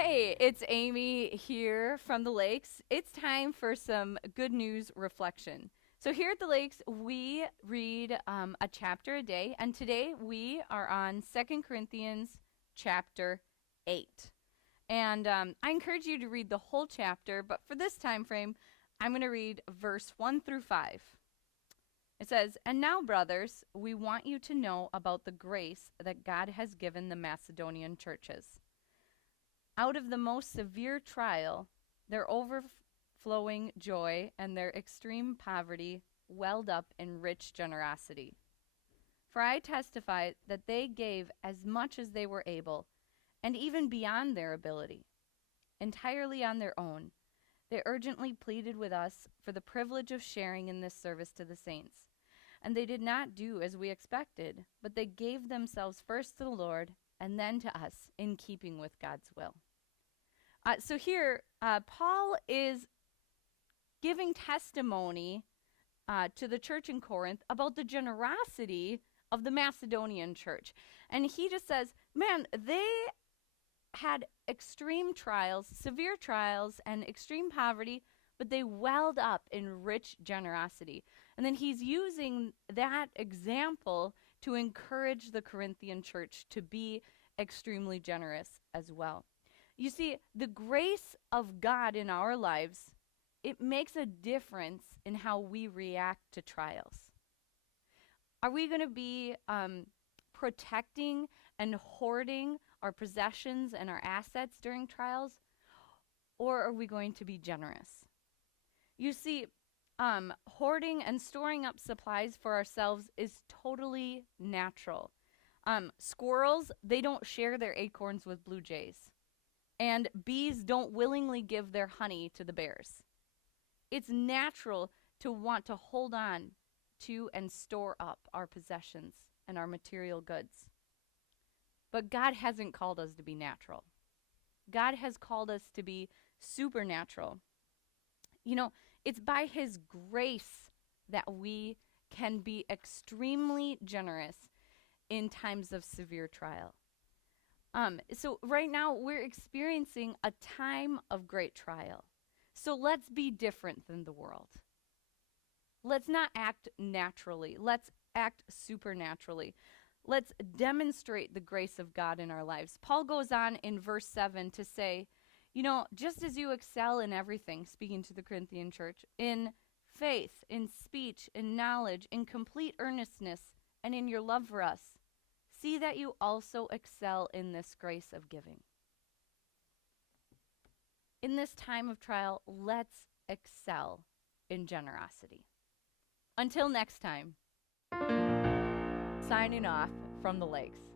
Hey, it's Amy here from the Lakes. It's time for some good news reflection. So, here at the Lakes, we read a chapter a day, and today we are on Second Corinthians chapter 8. And I encourage you to read the whole chapter, but for this time frame, I'm going to read verse 1 through 5. It says, "And now, brothers, we want you to know about the grace that God has given the Macedonian churches. Out of the most severe trial, their overflowing joy and their extreme poverty welled up in rich generosity. For I testify that they gave as much as they were able, and even beyond their ability, entirely on their own. They urgently pleaded with us for the privilege of sharing in this service to the saints. And they did not do as we expected, but they gave themselves first to the Lord and then to us in keeping with God's will." So here, Paul is giving testimony to the church in Corinth about the generosity of the Macedonian church. And he just says, man, they had extreme trials, severe trials, and extreme poverty, but they welled up in rich generosity. And then he's using that example to encourage the Corinthian church to be extremely generous as well. You see, the grace of God in our lives, it makes a difference in how we react to trials. Are we going to be protecting and hoarding our possessions and our assets during trials? Or are we going to be generous? You see, hoarding and storing up supplies for ourselves is totally natural. Squirrels, they don't share their acorns with blue jays. And bees don't willingly give their honey to the bears. It's natural to want to hold on to and store up our possessions and our material goods. But God hasn't called us to be natural. God has called us to be supernatural. You know, it's by His grace that we can be extremely generous in times of severe trial. So right now we're experiencing a time of great trial. So let's be different than the world. Let's not act naturally. Let's act supernaturally. Let's demonstrate the grace of God in our lives. Paul goes on in verse 7 to say, you know, just as you excel in everything, speaking to the Corinthian church, in faith, in speech, in knowledge, in complete earnestness, and in your love for us, see that you also excel in this grace of giving. In this time of trial, let's excel in generosity. Until next time, signing off from the Lakes.